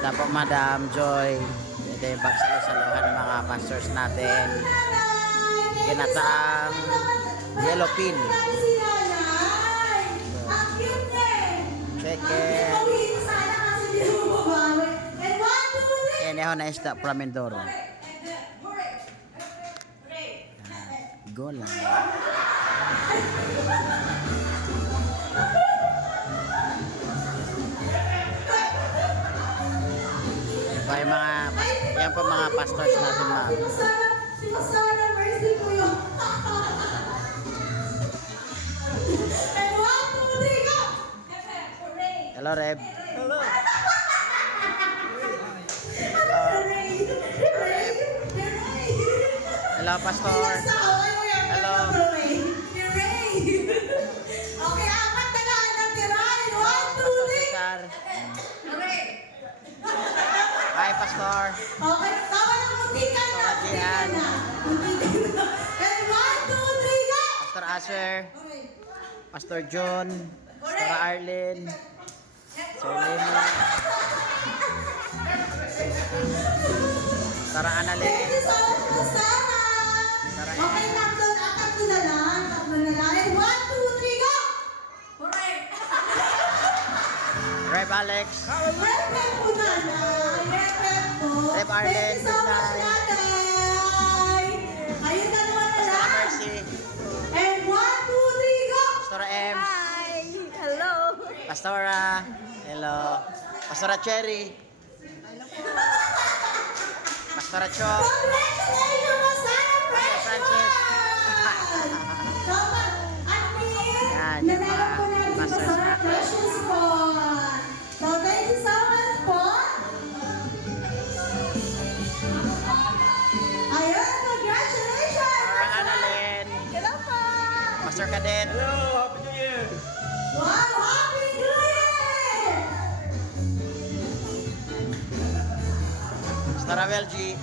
na po Madam Joy. Ito yung pagsalo-saluhan ng mga pastors natin. Ginataang yellow pin. Chicken. Yan na isda from Mindoro. Gola. Yan po mga pastors natin, ma'am. Si Masara, mercy po yun. And 1, 2, 3, go! Hello, Reb. Hello, Ray. Hello, pastor. Hello. Okay, apat na lang ang tirahin. 1, 2, Pastor 3. Cesar. Hi, pastor. Okay, tawa na muntikan na. Jian. And 1, 2, 3, go! Pastor Asher. Pastor John. Pastor Arlene. Sir Lenny. Pastor Annalyn. Thank you so much, Sarah. Okay, tatlo na lang. And 1, 2, 3, go! Reb Alex. Repent po na. Repent po. Reb Arlene, Thank you so good much, night. Nanay. Ayun na naman na Pastor lang. Mercy. And 1, 2, 3, go! Pastor Ems. Hi! Hello! Pastora. Hello. Pastora Cherry. Pastora Chok. Congratulations, Masara Pastor Francis. Yan, yung mga pastors natin. Precious po. So, thank you so much po. Ayun, congratulations! Pastor Annalyn. Hello po! Pastor Cadet. Hello, Happy New Year! Wow, Happy New Year! Pastor Abel G.